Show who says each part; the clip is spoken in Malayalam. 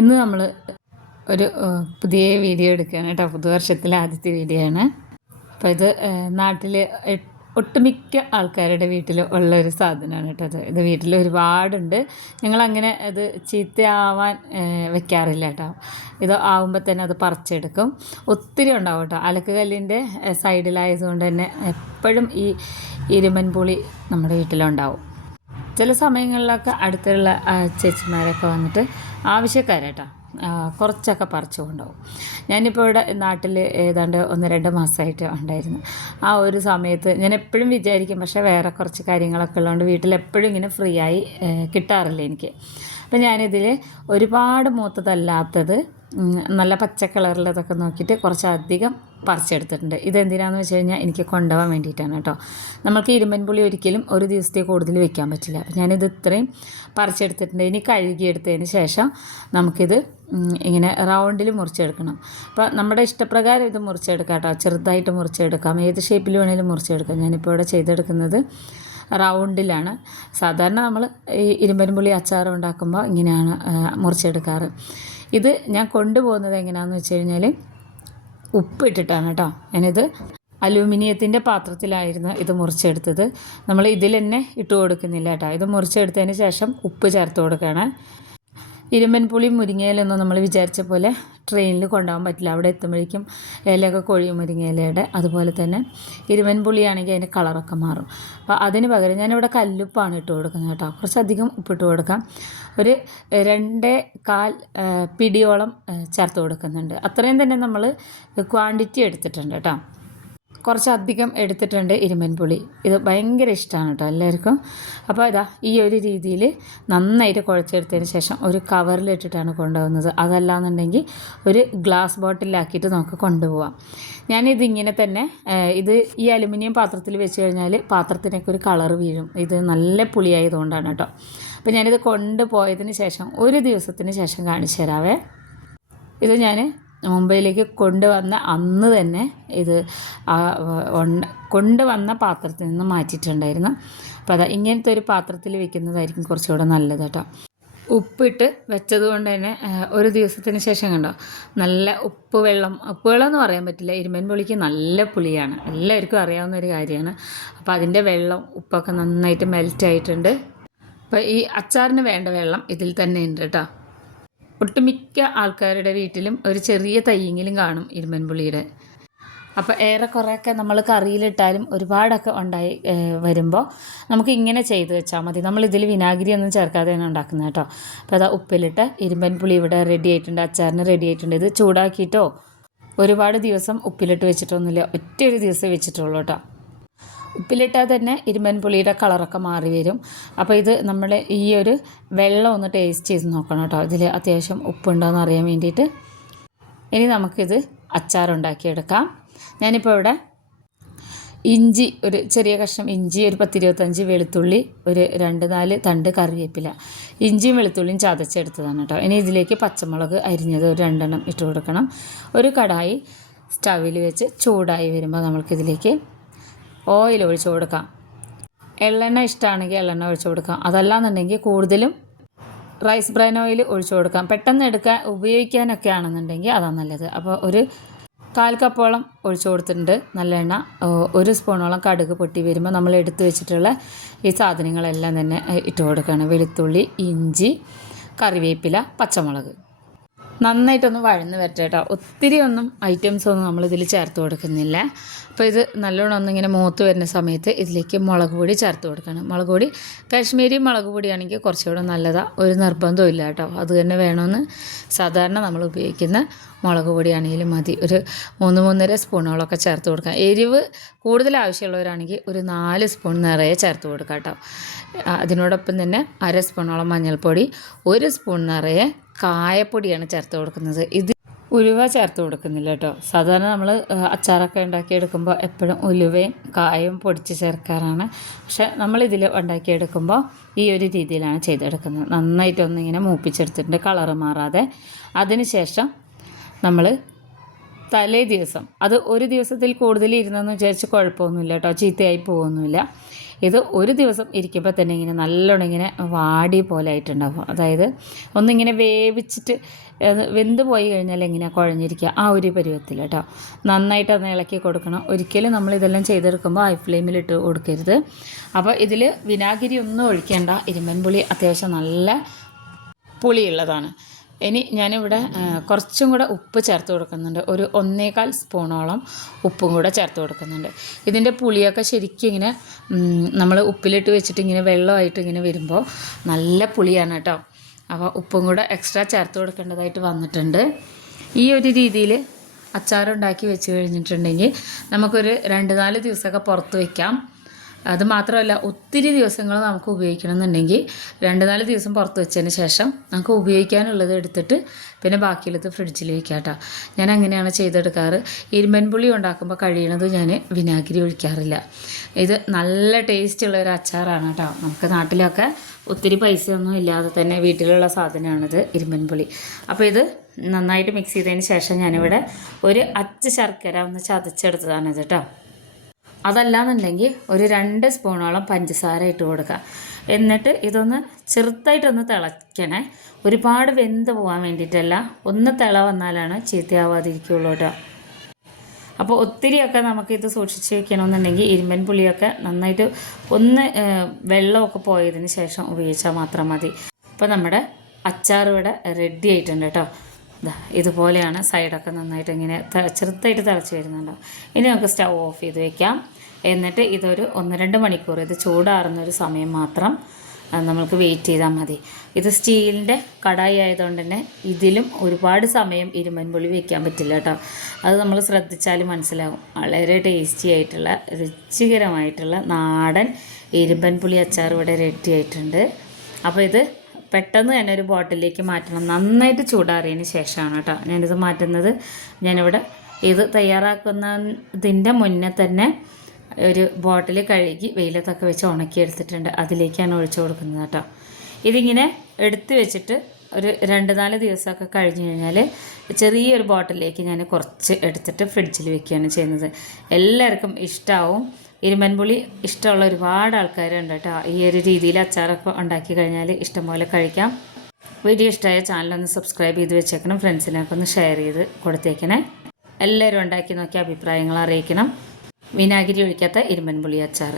Speaker 1: ഇന്ന് നമ്മൾ ഒരു പുതിയ വീഡിയോ എടുക്കുകയാണ് കേട്ടോ. പുതുവർഷത്തിലെ ആദ്യത്തെ വീഡിയോ ആണ്. അപ്പോൾ ഇത് നാട്ടിൽ ഒട്ടുമിക്ക ആൾക്കാരുടെ വീട്ടിൽ ഉള്ള ഒരു സാധനമാണ് കേട്ടോ അത് ഇത് വീട്ടിൽ ഒരുപാടുണ്ട്. ഞങ്ങളങ്ങനെ അത് ചീത്തയാവാൻ വെക്കാറില്ല കേട്ടോ. ഇത് ആവുമ്പോൾ തന്നെ അത് പറിച്ചെടുക്കും. ഒത്തിരി ഉണ്ടാവും കേട്ടോ. അലക്കുകല്ലിന്റെ സൈഡിലായതുകൊണ്ട് തന്നെ എപ്പോഴും ഈ ഇരുമ്പൻ പുളി നമ്മുടെ വീട്ടിലുണ്ടാവും. ചില സമയങ്ങളിലൊക്കെ അടുത്തുള്ള ചേച്ചിമാരൊക്കെ വന്നിട്ട് ആവശ്യക്കാരേട്ടാ കുറച്ചൊക്കെ പറിച്ചു കൊണ്ടുപോകും. ഞാനിപ്പോൾ ഇവിടെ നാട്ടിൽ ഏതാണ്ട് ഒന്ന് രണ്ട് മാസമായിട്ട് ഉണ്ടായിരുന്നു. ആ ഒരു സമയത്ത് ഞാൻ എപ്പോഴും വിചാരിക്കും പക്ഷേ വേറെ കുറച്ച് കാര്യങ്ങളൊക്കെ ഉള്ളതുകൊണ്ട് വീട്ടിൽ എപ്പോഴും ഇങ്ങനെ ഫ്രീ ആയി കിട്ടാറില്ല എനിക്ക്. അപ്പം ഞാനിതിൽ ഒരുപാട് മൂത്തതല്ലാത്തത് നല്ല പച്ച കളറിലതൊക്കെ നോക്കിയിട്ട് കുറച്ചധികം പറിച്ചെടുത്തിട്ടുണ്ട്. ഇതെന്തിനാന്ന് വെച്ച് കഴിഞ്ഞാൽ എനിക്ക് കൊണ്ടുപോകാൻ വേണ്ടിയിട്ടാണ് കേട്ടോ. നമുക്ക് ഇരുമ്പൻ പുളി ഒരിക്കലും ഒരു ദിവസത്തെ കൂടുതൽ വെക്കാൻ പറ്റില്ല. ഞാനിത് ഇത്രയും പറിച്ചെടുത്തിട്ടുണ്ട്. ഇനി കഴുകിയെടുത്തതിന് ശേഷം നമുക്കിത് ഇങ്ങനെ റൗണ്ടിൽ മുറിച്ചെടുക്കണം. അപ്പോൾ നമ്മുടെ ഇഷ്ടപ്രകാരം ഇത് മുറിച്ചെടുക്കാം കേട്ടോ. ചെറുതായിട്ട് മുറിച്ചെടുക്കാം. ഏത് ഷേപ്പിൽ വേണേലും മുറിച്ചെടുക്കാം. ഞാനിപ്പോൾ ഇവിടെ ചെയ്തെടുക്കുന്നത് റൗണ്ടിലാണ്. സാധാരണ നമ്മൾ ഈ ഇരുമ്പൻപുളി അച്ചാർ ഉണ്ടാക്കുമ്പോൾ ഇങ്ങനെയാണ് മുറിച്ചെടുക്കാറ്. ഇത് ഞാൻ കൊണ്ടുപോകുന്നത് എങ്ങനെയാണെന്ന് വെച്ച് കഴിഞ്ഞാൽ ഉപ്പ് ഇട്ടിട്ടാണ് കേട്ടോ ഞാനിത് അലൂമിനിയത്തിന്റെ പാത്രത്തിലായിരുന്നു ഇത് മുറിച്ചെടുത്തത്. നമ്മൾ ഇതിൽ തന്നെ ഇട്ട് കൊടുക്കുന്നില്ല കേട്ടോ ഇത് മുറിച്ചെടുത്തതിന് ശേഷം ഉപ്പ് ചേർത്ത് കൊടുക്കണം ഇരുമ്പൻ പുളി മുരിങ്ങയിലൊന്നും നമ്മൾ വിചാരിച്ച പോലെ ട്രെയിനിൽ കൊണ്ടുപോകാൻ പറ്റില്ല. അവിടെ എത്തുമ്പോഴേക്കും ഇലയൊക്കെ കൊഴിയും മുരിങ്ങയിലയുടെ. അതുപോലെ തന്നെ ഇരുമ്പൻ പുളിയാണെങ്കിൽ അതിന്റെ കളറൊക്കെ മാറും. അപ്പോൾ അതിന് പകരം ഞാനിവിടെ കല്ലുപ്പാണ് ഇട്ട് കൊടുക്കുന്നത് കേട്ടോ. കുറച്ചധികം ഉപ്പിട്ട് കൊടുക്കാം. ഒരു രണ്ടേ കാൽ പിടിയോളം ചേർത്ത് കൊടുക്കുന്നുണ്ട്. അത്രയും തന്നെ നമ്മൾ ക്വാണ്ടിറ്റി എടുത്തിട്ടുണ്ട് കേട്ടോ. കുറച്ചധികം എടുത്തിട്ടുണ്ട് ഇരുമ്പൻ പുളി. ഇത് ഭയങ്കര ഇഷ്ടമാണ് കേട്ടോ എല്ലാവർക്കും. അപ്പോൾ ഇതാ ഈ ഒരു രീതിയിൽ നന്നായിട്ട് കുഴച്ചെടുത്തതിന് ശേഷം ഒരു കവറിലിട്ടിട്ടാണ് കൊണ്ടുപോകുന്നത്. അതല്ലാന്നുണ്ടെങ്കിൽ ഒരു ഗ്ലാസ് ബോട്ടിലാക്കിയിട്ട് നമുക്ക് കൊണ്ടുപോകാം ഞാനിതിങ്ങനെ തന്നെ ഇത് ഈ അലുമിനിയം പാത്രത്തിൽ വെച്ച് കഴിഞ്ഞാൽ പാത്രത്തിനൊക്കെ ഒരു കളർ വീഴും. ഇത് നല്ല പുളിയായതുകൊണ്ടാണ് കേട്ടോ അപ്പോൾ ഞാനിത് കൊണ്ടുപോയതിന് ശേഷം ഒരു ദിവസത്തിന് ശേഷം കാണിച്ചു തരാവേ. ഇത് ഞാൻ മുംബൈയിലേക്ക് കൊണ്ടുവന്ന അന്ന് തന്നെ ഇത് കൊണ്ടുവന്ന പാത്രത്തിൽ നിന്ന് മാറ്റിയിട്ടുണ്ടായിരുന്നു. അപ്പോൾ അതാ ഇങ്ങനത്തെ ഒരു പാത്രത്തിൽ വെക്കുന്നതായിരിക്കും കുറച്ചുകൂടെ നല്ലത് കേട്ടോ. ഉപ്പിട്ട് വെച്ചത് കൊണ്ട് തന്നെ ഒരു ദിവസത്തിന് ശേഷം കണ്ടോ നല്ല ഉപ്പ് വെള്ളം ഉപ്പ് വെള്ളം എന്ന് പറയാൻ പറ്റില്ല ഇരുമ്പൻ പുളിക്ക് നല്ല പുളിയാണ്. എല്ലാവർക്കും അറിയാവുന്ന ഒരു കാര്യമാണ്. അപ്പോൾ അതിന്റെ വെള്ളം ഉപ്പൊക്കെ നന്നായിട്ട് മെൽറ്റ് ആയിട്ടുണ്ട്. അപ്പോൾ ഈ അച്ചാറിന് വേണ്ട വെള്ളം ഇതിൽ തന്നെ ഉണ്ട് കേട്ടോ. ഒട്ടുമിക്ക ആൾക്കാരുടെ വീട്ടിലും ഒരു ചെറിയ തയ്യെങ്കിലും കാണും ഇരുമ്പൻപുളിയുടെ. അപ്പോൾ ഏറെക്കുറെയൊക്കെ നമ്മൾ കറിയിലിട്ടാലും ഒരുപാടൊക്കെ ഉണ്ടായി വരുമ്പോൾ നമുക്ക് ഇങ്ങനെ ചെയ്ത് വെച്ചാൽ മതി. നമ്മൾ ഇതിൽ വിനാഗിരി ഒന്നും ചേർക്കാതെയാണ് ഉണ്ടാക്കുന്നത് കേട്ടോ. അപ്പോൾ അതാ ഉപ്പിലിട്ട് ഇരുമ്പൻ പുളി ഇവിടെ റെഡി ആയിട്ടുണ്ട് അച്ചാറിന് റെഡി ആയിട്ടുണ്ട്. ഇത് ചൂടാക്കിയിട്ടോ ഒരുപാട് ദിവസം ഉപ്പിലിട്ട് വെച്ചിട്ടൊന്നുമില്ല ഒറ്റ ഒരു ദിവസം വെച്ചിട്ടുള്ളൂ കേട്ടോ. ഉപ്പിലിട്ടാൽ തന്നെ ഇരുമ്പൻ പുളിയുടെ കളറൊക്കെ മാറി വരും. അപ്പോൾ ഇത് നമ്മൾ ഈ ഒരു വെള്ളം ഒന്ന് ടേസ്റ്റ് ചെയ്ത് നോക്കണം കേട്ടോ. ഇതിൽ അത്യാവശ്യം ഉപ്പുണ്ടോയെന്ന് അറിയാൻ വേണ്ടിയിട്ട്. ഇനി നമുക്കിത് അച്ചാറുണ്ടാക്കിയെടുക്കാം. ഞാനിപ്പോൾ ഇവിടെ ഇഞ്ചി ഒരു ചെറിയ കഷ്ണം ഇഞ്ചി ഒരു പത്തിരുപത്തഞ്ച് വെളുത്തുള്ളി ഒരു രണ്ട് നാല് തണ്ട് കറിവേപ്പില. ഇഞ്ചിയും വെളുത്തുള്ളിയും ചതച്ചെടുത്തതാണ് കേട്ടോ. ഇനി ഇതിലേക്ക് പച്ചമുളക് അരിഞ്ഞത് ഒരു രണ്ടെണ്ണം ഇട്ട് കൊടുക്കണം. ഒരു കടായി സ്റ്റവിൽ വെച്ച് ചൂടായി വരുമ്പോൾ നമ്മൾക്കിതിലേക്ക് ഓയിൽ ഒഴിച്ച് കൊടുക്കാം. എള്ളെണ്ണ ഇഷ്ടമാണെങ്കിൽ എള്ളെണ്ണ ഒഴിച്ച് കൊടുക്കാം. അതല്ലാന്നുണ്ടെങ്കിൽ കൂടുതലും റൈസ് ബ്രൈൻ ഓയിൽ ഒഴിച്ച് കൊടുക്കാം. പെട്ടെന്ന് എടുക്കാൻ ഉപയോഗിക്കാനൊക്കെ ആണെന്നുണ്ടെങ്കിൽ അതാണ് നല്ലത്. അപ്പോൾ ഒരു കാൽ കപ്പോളം ഒഴിച്ച് കൊടുത്തിട്ടുണ്ട് നല്ല എണ്ണ ഒരു സ്പൂണോളം കടുക് പൊട്ടി വരുമ്പോൾ നമ്മൾ എടുത്തു വെച്ചിട്ടുള്ള ഈ സാധനങ്ങളെല്ലാം തന്നെ ഇട്ട് കൊടുക്കുകയാണ്. വെളുത്തുള്ളി ഇഞ്ചി കറിവേപ്പില പച്ചമുളക്. നന്നായിട്ടൊന്ന് വഴന്ന് വരട്ടെ കേട്ടോ. ഒത്തിരി ഒന്നും ഐറ്റംസ് ഒന്നും നമ്മൾ നമ്മളിതിൽ ചേർത്ത് കൊടുക്കുന്നില്ല. അപ്പോൾ ഇത് നല്ലോണം ഒന്നിങ്ങനെ മൂത്ത് വരുന്ന സമയത്ത് ഇതിലേക്ക് മുളക് പൊടി ചേർത്ത് കൊടുക്കണം. മുളക് പൊടി കാശ്മീരി മുളക് പൊടിയാണെങ്കിൽ കുറച്ചുകൂടെ നല്ലതാണ് ഒരു നിർബന്ധവും ഇല്ല കേട്ടോ. അത് തന്നെ വേണമെന്ന് സാധാരണ നമ്മൾ ഉപയോഗിക്കുന്ന മുളക് പൊടിയാണെങ്കിലും മതി. ഒരു മൂന്ന് മൂന്നര സ്പൂണുകളൊക്കെ ചേർത്ത് കൊടുക്കാം. എരിവ് കൂടുതൽ ആവശ്യമുള്ളവരാണെങ്കിൽ ഒരു നാല് സ്പൂൺ നിറയെ ചേർത്ത് കൊടുക്കാം കേട്ടോ. അതിനോടൊപ്പം തന്നെ അര സ്പൂണോളം മഞ്ഞൾപ്പൊടി ഒരു സ്പൂൺ നിറയെ കായപ്പൊടിയാണ് ചേർത്ത് കൊടുക്കുന്നത്. ഇത് ഉലുവ ചേർത്ത് കൊടുക്കുന്നില്ല കേട്ടോ. സാധാരണ നമ്മൾ അച്ചാറൊക്കെ ഉണ്ടാക്കിയെടുക്കുമ്പോൾ എപ്പോഴും ഉലുവയും കായവും പൊടിച്ച് ചേർക്കാറാണ്. പക്ഷെ നമ്മളിതിൽ ഉണ്ടാക്കിയെടുക്കുമ്പോൾ ഈ ഒരു രീതിയിലാണ് ചെയ്തെടുക്കുന്നത്. നന്നായിട്ടൊന്നിങ്ങനെ മൂപ്പിച്ചെടുത്തിട്ടുണ്ട് കളറ് മാറാതെ. അതിനുശേഷം നമ്മൾ തലേ ദിവസം. അത് ഒരു ദിവസത്തിൽ കൂടുതൽ ഇരുന്നെന്ന് വിചാരിച്ച് കുഴപ്പമൊന്നുമില്ല കേട്ടോ. ചീത്തയായി പോകുന്നില്ല ഇത് ഒരു ദിവസം ഇരിക്കുമ്പോൾ തന്നെ ഇങ്ങനെ നല്ലോണം ഇങ്ങനെ വാടി പോലെ ആയിട്ടുണ്ടാകും അതായത് ഒന്നിങ്ങനെ വേവിച്ചിട്ട് വെന്ത് പോയി കഴിഞ്ഞാൽ എങ്ങനെയാണ് കുഴഞ്ഞിരിക്കുക? ആ ഒരു പരുവത്തിൽ കേട്ടോ. നന്നായിട്ട് അത് ഇളക്കി കൊടുക്കണം. ഒരിക്കലും നമ്മൾ ഇതെല്ലാം ചെയ്തെടുക്കുമ്പോൾ ഹൈ ഫ്ലെയിമിലിട്ട് കൊടുക്കരുത്. അപ്പോൾ ഇതിൽ വിനാഗിരി ഒന്നും ഒഴിക്കേണ്ട. ഇരുമ്പൻ പുളി അത്യാവശ്യം നല്ല പുളിയുള്ളതാണ്. ഇനി ഞാനിവിടെ കുറച്ചും കൂടെ ഉപ്പ് ചേർത്ത് കൊടുക്കുന്നുണ്ട്. ഒരു ഒന്നേകാൽ സ്പൂണോളം ഉപ്പും കൂടെ ചേർത്ത് കൊടുക്കുന്നുണ്ട്. ഇതിന്റെ പുളിയൊക്കെ ശരിക്കും ഇങ്ങനെ നമ്മൾ ഉപ്പിലിട്ട് വെച്ചിട്ട് ഇങ്ങനെ വെള്ളമായിട്ട് ഇങ്ങനെ വരുമ്പോൾ നല്ല പുളിയാണ് കേട്ടോ. അപ്പോൾ ഉപ്പും കൂടെ എക്സ്ട്രാ ചേർത്ത് കൊടുക്കേണ്ടതായിട്ട് വന്നിട്ടുണ്ട്. ഈ ഒരു രീതിയിൽ അച്ചാറുണ്ടാക്കി വെച്ച് കഴിഞ്ഞിട്ടുണ്ടെങ്കിൽ നമുക്കൊരു രണ്ട് നാല് ദിവസമൊക്കെ പുറത്ത് വയ്ക്കാം അത് മാത്രമല്ല ഒത്തിരി ദിവസങ്ങൾ നമുക്ക് ഉപയോഗിക്കണമെന്നുണ്ടെങ്കിൽ രണ്ട് നാല് ദിവസം പുറത്ത് വെച്ചതിന് ശേഷം നമുക്ക് ഉപയോഗിക്കാനുള്ളത് എടുത്തിട്ട് പിന്നെ ബാക്കിയുള്ളത് ഫ്രിഡ്ജിൽ വയ്ക്കാം കേട്ടോ. ഞാൻ അങ്ങനെയാണ് ചെയ്തെടുക്കാറ്. ഇരുമ്പൻപുളി ഉണ്ടാക്കുമ്പോൾ കഴിയണത് ഞാൻ വിനാഗിരി ഒഴിക്കാറില്ല. ഇത് നല്ല ടേസ്റ്റ് ഉള്ള ഒരു അച്ചാറാണ് കേട്ടോ. നമുക്ക് നാട്ടിലൊക്കെ ഒത്തിരി പൈസയൊന്നും ഇല്ലാതെ തന്നെ വീട്ടിലുള്ള സാധനമാണിത് ഇരുമ്പൻപുളി. അപ്പോൾ ഇത് നന്നായിട്ട് മിക്സ് ചെയ്തതിന് ശേഷം ഞാനിവിടെ ഒരു അച്ച് ശർക്കര ഒന്ന് ചതച്ചെടുത്തതാണിത് കേട്ടോ. അതല്ലാന്നുണ്ടെങ്കിൽ ഒരു രണ്ട് സ്പൂണോളം പഞ്ചസാര ഇട്ട് കൊടുക്കുക എന്നിട്ട് ഇതൊന്ന് ചെറുതായിട്ടൊന്ന് തിളയ്ക്കണേ ഒരുപാട് വെന്ത് പോകാൻ വേണ്ടിയിട്ടല്ല ഒന്ന് തിള വന്നാലാണ് ചീത്തയാവാതിരിക്കുള്ളൂ കേട്ടോ. അപ്പോൾ ഒത്തിരിയൊക്കെ നമുക്കിത് സൂക്ഷിച്ച് വെക്കണമെന്നുണ്ടെങ്കിൽ ഇരുമ്പൻ പുളിയൊക്കെ നന്നായിട്ട് ഒന്ന് വെള്ളമൊക്കെ പോയതിന് ശേഷം ഉപയോഗിച്ചാൽ മാത്രം മതി. അപ്പോൾ നമ്മുടെ അച്ചാർ ഇവിടെ റെഡി ആയിട്ടുണ്ട് കേട്ടോ. ഇതുപോലെയാണ് സൈഡൊക്കെ നന്നായിട്ട് ഇങ്ങനെ ചെറുതായിട്ട് തിളച്ച് വരുന്നുണ്ടോ. ഇനി നമുക്ക് സ്റ്റൗ ഓഫ് ചെയ്ത് വെക്കാം. എന്നിട്ട് ഇതൊരു ഒന്ന് രണ്ട് മണിക്കൂർ ഇത് ചൂടാറുന്ന ഒരു സമയം മാത്രം നമ്മൾക്ക് വെയിറ്റ് ചെയ്താൽ മതി. ഇത് സ്റ്റീലിന്റെ കടായി ആയതുകൊണ്ട് തന്നെ ഇതിലും ഒരുപാട് സമയം ഇരുമ്പൻപുളി വെക്കാൻ പറ്റില്ല കേട്ടോ. അത് നമ്മൾ ശ്രദ്ധിച്ചാൽ മനസ്സിലാവും. വളരെ ടേസ്റ്റി ആയിട്ടുള്ള രുചികരമായിട്ടുള്ള നാടൻ ഇരുമ്പൻപുളി അച്ചാർ ഇവിടെ റെഡി ആയിട്ടുണ്ട്. അപ്പോൾ ഇത് പെട്ടെന്ന് തന്നെ ഒരു ബോട്ടിലേക്ക് മാറ്റണം. നന്നായിട്ട് ചൂടാറിയതിന് ശേഷമാണ് കേട്ടോ ഞാനിത് മാറ്റുന്നത്. ഞാനിവിടെ ഇത് തയ്യാറാക്കുന്നതിന്റെ മുന്നേ തന്നെ ഒരു ബോട്ടിൽ കഴുകി വെയിലത്തൊക്കെ വെച്ച് ഉണക്കിയെടുത്തിട്ടുണ്ട്. അതിലേക്കാണ് ഒഴിച്ചു കൊടുക്കുന്നത് കേട്ടോ. ഇതിങ്ങനെ എടുത്ത് വെച്ചിട്ട് ഒരു രണ്ട് നാല് ദിവസമൊക്കെ കഴിഞ്ഞ് കഴിഞ്ഞാൽ ചെറിയൊരു ബോട്ടിലേക്ക് ഞാൻ കുറച്ച് എടുത്തിട്ട് ഫ്രിഡ്ജിൽ വെക്കുകയാണ് ചെയ്യുന്നത്. എല്ലാവർക്കും ഇഷ്ടമാവും ഇരുമ്പൻപുളി ഇഷ്ടമുള്ള ഒരുപാട് ആൾക്കാരുണ്ട് കേട്ടോ. ഈ ഒരു രീതിയിൽ അച്ചാറൊക്കെ ഉണ്ടാക്കി കഴിഞ്ഞാൽ ഇഷ്ടംപോലെ കഴിക്കാം. വീഡിയോ ഇഷ്ടമായ ചാനലൊന്ന് സബ്സ്ക്രൈബ് ചെയ്ത് വെച്ചേക്കണം. ഫ്രണ്ട്സിനൊക്കെ ഒന്ന് ഷെയർ ചെയ്ത് കൊടുത്തേക്കണേ. എല്ലാവരും ഉണ്ടാക്കി നോക്കി അഭിപ്രായങ്ങൾ അറിയിക്കണം. വിനാഗിരി ഒഴിക്കാത്ത ഇരുമ്പൻപുളി അച്ചാർ